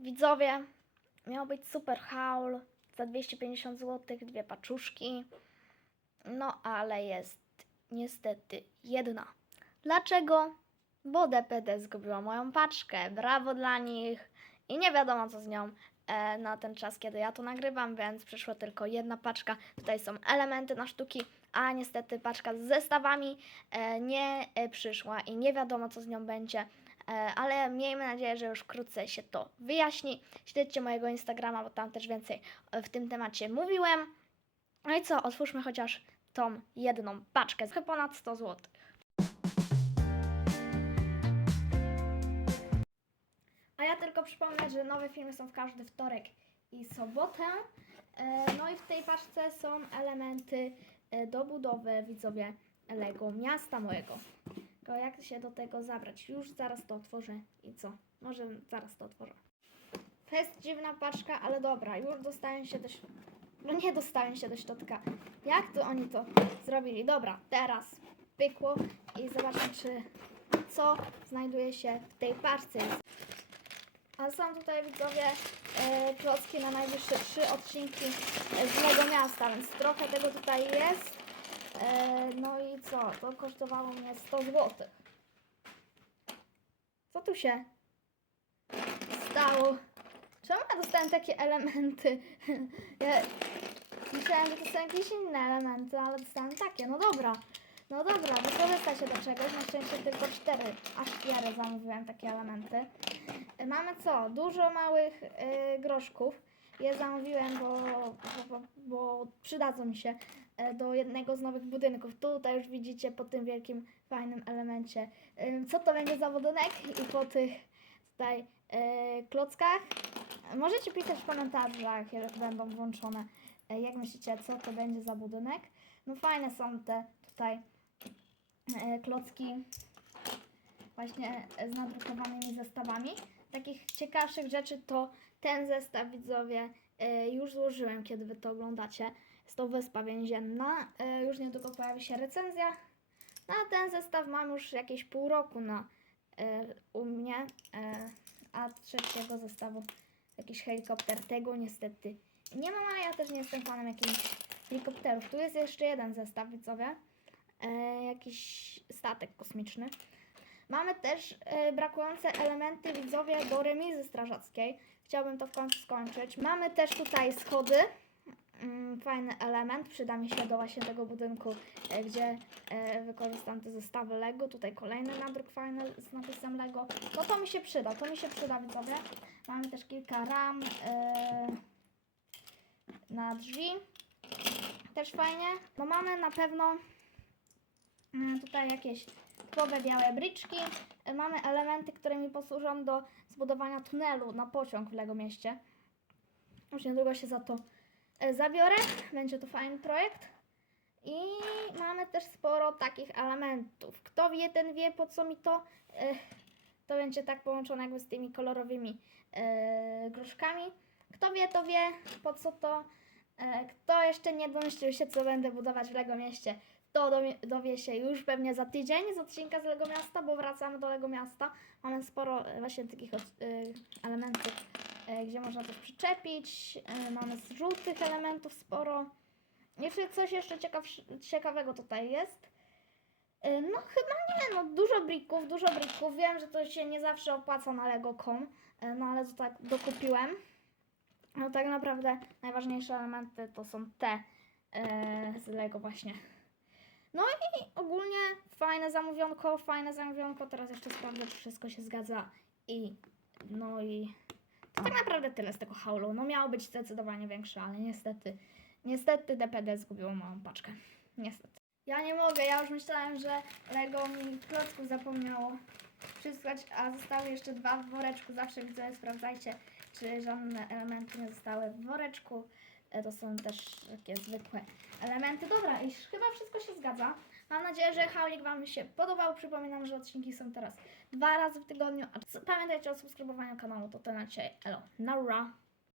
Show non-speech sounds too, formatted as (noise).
widzowie, miał być super haul za 250 zł, dwie paczuszki. No ale jest niestety jedna. Dlaczego? Bo DPD zgubiła moją paczkę. Brawo dla nich. I nie wiadomo co z nią e, na ten czas, kiedy ja to nagrywam, więc przyszła tylko jedna paczka. Tutaj są elementy na sztuki, a niestety paczka z zestawami e, nie e, przyszła i nie wiadomo co z nią będzie. E, ale miejmy nadzieję, że już wkrótce się to wyjaśni. Śledźcie mojego Instagrama, bo tam też więcej e, w tym temacie mówiłem. No i co, otwórzmy chociaż tą jedną paczkę za ponad 100 zł. A ja tylko przypomnę, że nowe filmy są w każdy wtorek i sobotę. E, No i w tej paczce są elementy do budowy, widzowie, Lego miasta mojego. Tylko jak się do tego zabrać? Już zaraz to otworzę i co? Może zaraz to otworzę. To jest dziwna paczka, ale dobra, już dostałem się do. No nie dostałem się do środka. Jak to oni to zrobili? Dobra, teraz pykło i zobaczmy, czy co znajduje się w tej paczce. A są tutaj widzowie e, klocki na najwyższe trzy odcinki z Lego Miasta, więc trochę tego tutaj jest. E, no i co? To kosztowało mnie 100 zł. Co tu się stało? Czemu ja dostałem takie elementy? (laughs) Ja myślałem, że to są jakieś inne elementy, ale dostałem takie. No dobra. No dobra, wykorzysta się do czegoś. Na szczęście tylko cztery, aż cztery zamówiłem takie elementy. Y, Mamy co? Dużo małych y, groszków. Je zamówiłem, bo, bo, bo, bo przydadzą mi się y, do jednego z nowych budynków. Tutaj już widzicie po tym wielkim, fajnym elemencie, co to będzie za budynek i po tych tutaj y, klockach. Możecie pisać w komentarzach, jak będą włączone, y, jak myślicie, co to będzie za budynek. No fajne są te tutaj klocki właśnie z nadrukowanymi zestawami. Takich ciekawszych rzeczy to ten zestaw widzowie y, już złożyłem, kiedy wy to oglądacie. Jest to Wyspa Więzienna. Y, Już niedługo pojawi się recenzja. No a ten zestaw mam już jakieś pół roku na, y, u mnie. y, A trzeciego zestawu jakiś helikopter. Tego niestety nie mam, ale ja też nie jestem fanem jakichś helikopterów. Tu jest jeszcze jeden zestaw widzowie. Y, Jakiś statek kosmiczny. Mamy też e, brakujące elementy widzowie do remizy strażackiej. Chciałbym to w końcu skończyć. Mamy też tutaj schody. Mm, Fajny element, przyda mi się do właśnie tego budynku, e, gdzie e, wykorzystam te zestawy Lego. Tutaj kolejny nadruk fajny z napisem Lego. No to mi się przyda, to mi się przyda widzowie. Mamy też kilka ram na drzwi. Też fajnie. No mamy na pewno tutaj jakieś typowe białe bryczki. E, Mamy elementy, które mi posłużą do zbudowania tunelu na pociąg w Lego Mieście. Już niedługo się za to e, zabiorę. Będzie to fajny projekt. I mamy też sporo takich elementów. Kto wie, ten wie po co mi to. E, To będzie tak połączone jakby z tymi kolorowymi gruszkami. Kto wie, to wie po co to. Kto jeszcze nie domyślił się, co będę budować w Lego Mieście, to dowie, dowie się już pewnie za tydzień z odcinka z Lego Miasta, bo wracamy do Lego Miasta. Mamy sporo e, właśnie takich y, elementów, y, gdzie można coś przyczepić. Mamy żółtych elementów sporo. Jeszcze coś jeszcze ciekaw, ciekawego tutaj jest. No chyba nie, no dużo brików, dużo brików. Wiem, że to się nie zawsze opłaca na Lego.com, no ale to tak dokupiłem. No tak naprawdę najważniejsze elementy to są te z Lego właśnie. No i ogólnie fajne zamówionko, fajne zamówionko. Teraz jeszcze sprawdzę, czy wszystko się zgadza. I no i to tak naprawdę tyle z tego haulu. No miało być zdecydowanie większe, ale niestety, niestety DPD zgubiło moją paczkę. Niestety. Ja nie mogę, ja już myślałem, że Lego mi klocków zapomniało przysłać, a zostały jeszcze dwa w woreczku. Zawsze widzę, sprawdzajcie, czy żadne elementy nie zostały w woreczku. E, To są też takie zwykłe elementy. Dobra, i chyba wszystko się zgadza. Mam nadzieję, że haulik Wam się podobał. Przypominam, że odcinki są teraz dwa razy w tygodniu. A pamiętajcie o subskrybowaniu kanału. To tyle na dzisiaj. Elo, nara!